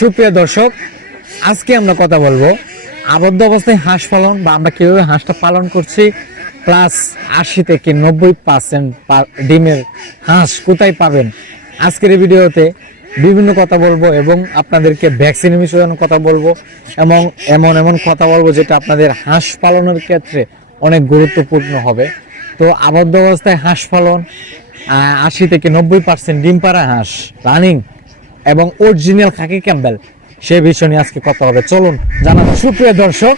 সুপ্রিয় দর্শক, আজকে আমরা কথা বলবো আবদ্ধ অবস্থায় হাঁস পালন বা আমরা কিভাবে হাঁসটা পালন করছি, প্লাস 80 থেকে 90% ডিমের হাঁস কোথায় পাবেন। আজকের এই ভিডিওতে বিভিন্ন কথা বলবো এবং আপনাদেরকে ভ্যাকসিন বিষয়ে কথা বলবো এবং এমন কথা বলবো যেটা আপনাদের হাঁস পালনের ক্ষেত্রে অনেক গুরুত্বপূর্ণ হবে। তো আবদ্ধ অবস্থায় হাঁস পালন, 80 থেকে 90% ডিম পাড়া হাঁস রানিং এবং অরিজিনাল খাকি ক্যাম্বেল, সে বিষয় নিয়ে আজকে কথা হবে। চলুন জানাবো। সুপ্রিয় দর্শক,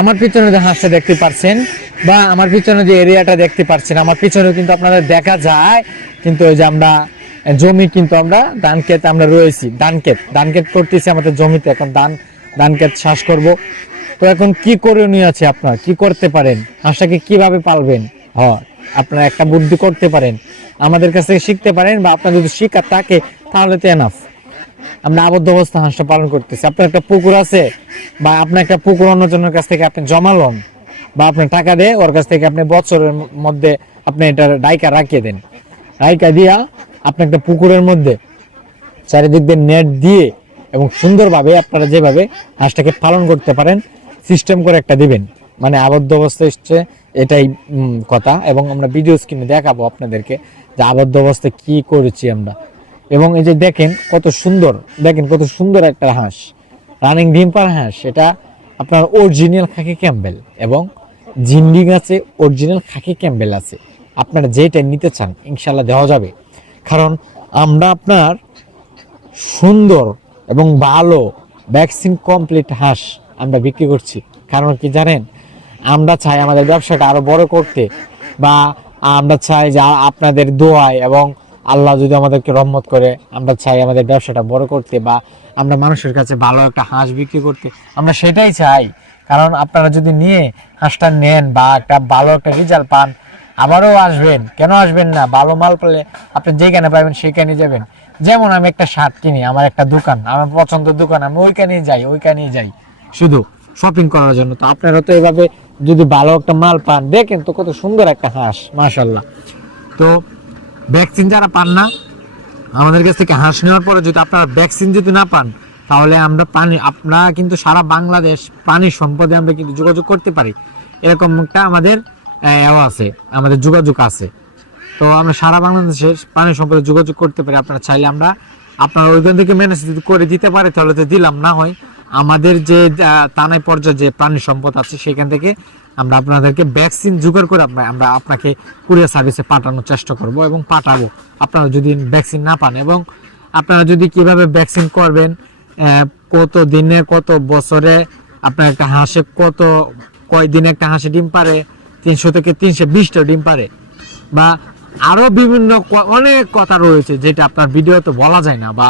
আমার পিছনে যে হাঁসটা দেখতে পাচ্ছেন বা আমার পিছনে যে এরিয়াটা দেখতে পাচ্ছেন, আমার পিছনে কিন্তু আপনাদের দেখা যায় কিন্তু ওই যে আমরা জমি কিন্তু আমরা ধান ক্ষেত আমরা রয়েছি, ধান ক্ষেত করতেছি আমাদের জমিতে। এখন ধান ক্ষেত চাষ করব। তো এখন কি করণীয় আছে, আপনার কি করতে পারেন, হাঁসটাকে কিভাবে পালবেন, আপনারা একটা বুদ্ধি করতে পারেন, আমাদের কাছ থেকে শিখতে পারেন, বা আপনার যদি শিক্ষা থাকে তাহলে তো এনাফ। আমরা আবদ্ধ অবস্থা হাঁসটা পালন করতেছি। আপনার একটা পুকুর আছে বা আপনার একটা পুকুর অন্যজনের কাছ থেকে আপনি জমালন বা আপনার টাকা দিয়ে ওর কাছ থেকে আপনি বছরের মধ্যে আপনি এটা ডাইকা রাখিয়ে দেন। ডাইকা দিয়া আপনি একটা পুকুরের মধ্যে চারিদিক দিয়ে নেট দিয়ে এবং সুন্দরভাবে আপনারা যেভাবে হাঁসটাকে পালন করতে পারেন সিস্টেম করে একটা দিবেন। মানে আবদ্ধ অবস্থা এসছে এটাই কথা, এবং আমরা ভিডিও স্ক্রিনে দেখাবো আপনাদেরকে যে আবদ্ধ অবস্থায় কি করেছি আমরা। এবং এই যে দেখেন কত সুন্দর একটা হাঁস, রানিং ডিম পাড়া হাঁস। এটা আপনার অরিজিনাল খাকি ক্যাম্বেল এবং জিন্ডিং আছে, অরিজিনাল খাকি ক্যাম্বেল আছে। আপনারা যেটা নিতে চান ইনশাল্লাহ দেওয়া যাবে, কারণ আমরা আপনার সুন্দর এবং ভালো ভ্যাকসিন কমপ্লিট হাঁস আমরা বিক্রি করছি। কারণ কি জানেন, আমরা চাই আমাদের ব্যবসাটা আরো বড় করতে, বা আমরা চাই যে আপনাদের দোয়ায় এবং আল্লাহ যদি আমাদেরকে রহমত করে আমরা চাই আমাদের ব্যবসাটা বড় করতে, বা আমরা মানুষের কাছে ভালো একটা হাঁস বিক্রি করতে, আমরা সেটাই চাই। কারণ আপনারা যদি নিয়ে হাঁসটা নেন বা একটা ভালো একটা রেজাল্ট পান, আবারও আসবেন। কেন আসবেন না? ভালো মাল পেলে আপনি যেখানে পাবেন সেখানে যাবেন। যেমন আমি একটা শার্ট কিনি, আমার একটা দোকান, আমার পছন্দের দোকান, আমি ওইখানেই যাই শুধু শপিং করার জন্য। তো আপনারা তো এভাবে যদি ভালো একটা মাল পান, দেখেন তো কত সুন্দর একটা হাঁস, মাশাআল্লাহ। তো ভ্যাকসিন যারা পান না, আমাদের কাছ থেকে হাঁস নেওয়ার পরে যদি আপনারা ভ্যাকসিন যদি না পান, তাহলে আমরা আপনারা কিন্তু সারা বাংলাদেশ প্রাণী সম্পদে আমরা কিন্তু যোগাযোগ করতে পারি। এরকম একটা আমাদের আছে, আমাদের যোগাযোগ আছে। তো আমরা সারা বাংলাদেশের প্রাণী সম্পদে যোগাযোগ করতে পারি। আপনারা চাইলে আমরা আপনারা ওইখান থেকে ম্যানেজ যদি করে দিতে পারে তাহলে তো দিলাম, না হয় আমাদের যে থানাই পর্যায়ে যে প্রাণী সম্পদ আছে সেখান থেকে আমরা আপনাদেরকে ভ্যাকসিন জোগাড় করে আমরা আপনাকে কুরিয়ার সার্ভিসে পাঠানোর চেষ্টা করব এবং পাঠাবো, আপনারা যদি ভ্যাকসিন না পান। এবং আপনারা যদি কিভাবে ভ্যাকসিন করবেন, কত দিনে কত বছরে আপনার একটা হাঁসে কয় দিনে একটা হাঁসে ডিম পারে, 300 থেকে 320টা ডিম পারে, বা আরো বিভিন্ন অনেক কথা রয়েছে যেটা আপনার ভিডিওতে বলা যায় না, বা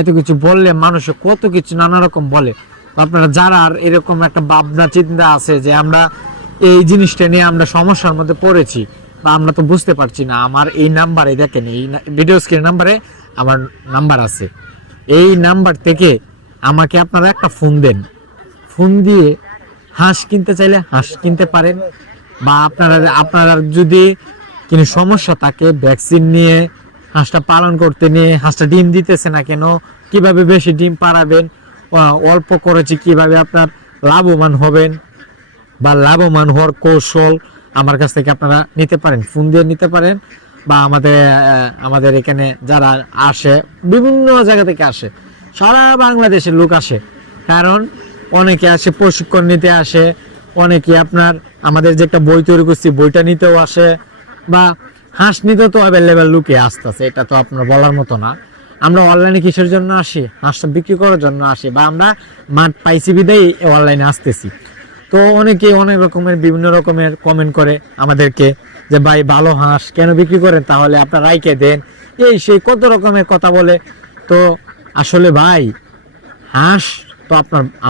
এত কিছু বললে মানুষে কত কিছু নানা রকম বলে। আপনারা যারা এরকম একটা ভাবনা চিন্তা আছে যে আমরা এই জিনিসটা নিয়ে আমরা সমস্যার মধ্যে পড়েছি বা আমরা তো বুঝতে পারছি না, আমার এই নাম্বারে দেখেন, এই ভিডিও স্ক্রিন নাম্বারে আমার নাম্বার আছে। এই নাম্বার থেকে আমাকে আপনারা একটা ফোন দেন, ফোন দিয়ে হাঁস কিনতে চাইলে হাঁস কিনতে পারেন, বা আপনারা যদি কোনো সমস্যা থাকে ভ্যাকসিন নিয়ে, হাঁসটা পালন করতে নিয়ে, হাঁসটা ডিম দিতেছে না কেন, কিভাবে বেশি ডিম পাড়াবেন, অল্প করেছি কিভাবে আপনার লাভবান হবেন বা লাভবান হওয়ার কৌশল আমার কাছ থেকে আপনারা নিতে পারেন, ফোন দিয়ে নিতে পারেন। বা আমাদের এখানে যারা আসে বিভিন্ন জায়গা থেকে আসে, সারা বাংলাদেশের লোক আসে, কারণ অনেকে আসে প্রশিক্ষণ নিতে আসে, অনেকে আপনার আমাদের যে একটা বই তৈরি করছি বইটা নিতেও আসে, বা হাঁস নিতে তো অ্যাভেলেবেল লোকে আসতেছে, এটা তো আপনার বলার মতো না। আমরা অনলাইনে কিসের জন্য আসি? হাঁসটা বিক্রি করার জন্য আসি, বা আমরা মাঠ পাইছি বিদায় অনলাইনে আসতেছি। তো অনেকে অনেক রকমের বিভিন্ন রকমের কমেন্ট করে আমাদেরকে যে ভাই ভালো হাঁস কেন বিক্রি করেন, তাহলে আপনার রাইকে দেন, এই সেই কত রকমের কথা বলে। তো আসলে ভাই হাঁস তো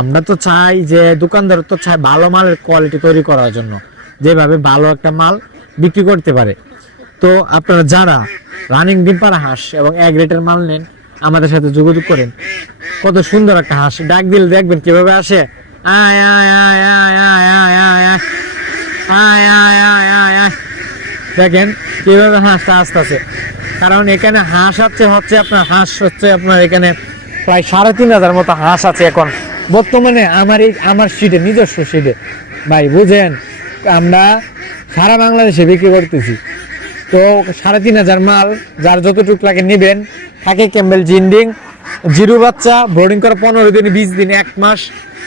আমরা তো চাই যে দোকানদার তো চাই ভালো মালের কোয়ালিটি তৈরি করার জন্য, যেভাবে ভালো একটা মাল বিক্রি করতে পারে। তো আপনারা যারা রানিং ডিম পাড়া হাঁস এবং এক রেটের মাল নেন, আমাদের সাথে যোগাযোগ করেন। কত সুন্দর একটা হাঁস, ডাক দিলে দেখবেন কিভাবে আসে, আয় আয় আয় আয় আয় আয় আয় আয় আয় আয় আয় আয়। দেখেন কিভাবে হাঁসটা আসতেছে, কারণ এখানে হাঁস হচ্ছে আপনার এখানে প্রায় 3,500 মতো হাঁস আছে এখন বর্তমানে আমার সিটে, নিজস্ব সিটে। ভাই বুঝেন, আমরা সারা বাংলাদেশে বিক্রি করতেছি। তো 3,500 মাল, যার যতটুক লাগে নেবেন। থাকে ক্যাম্বেল জিন্ডিং, জিরো বাচ্চা, বোর্ডিং করা 15 দিন, 20 দিন, 1 মাস।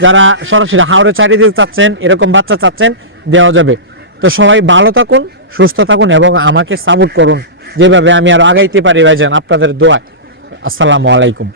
যারা সরাসরি হাওড়ে চারিয়ে দিতে চাচ্ছেন, এরকম বাচ্চা চাচ্ছেন, দেওয়া যাবে। তো সবাই ভালো থাকুন, সুস্থ থাকুন এবং আমাকে সাপোর্ট করুন, যেভাবে আমি আরো আগাইতে পারি ভাইজান, আপনাদের দোয়ায়। আসসালামু আলাইকুম।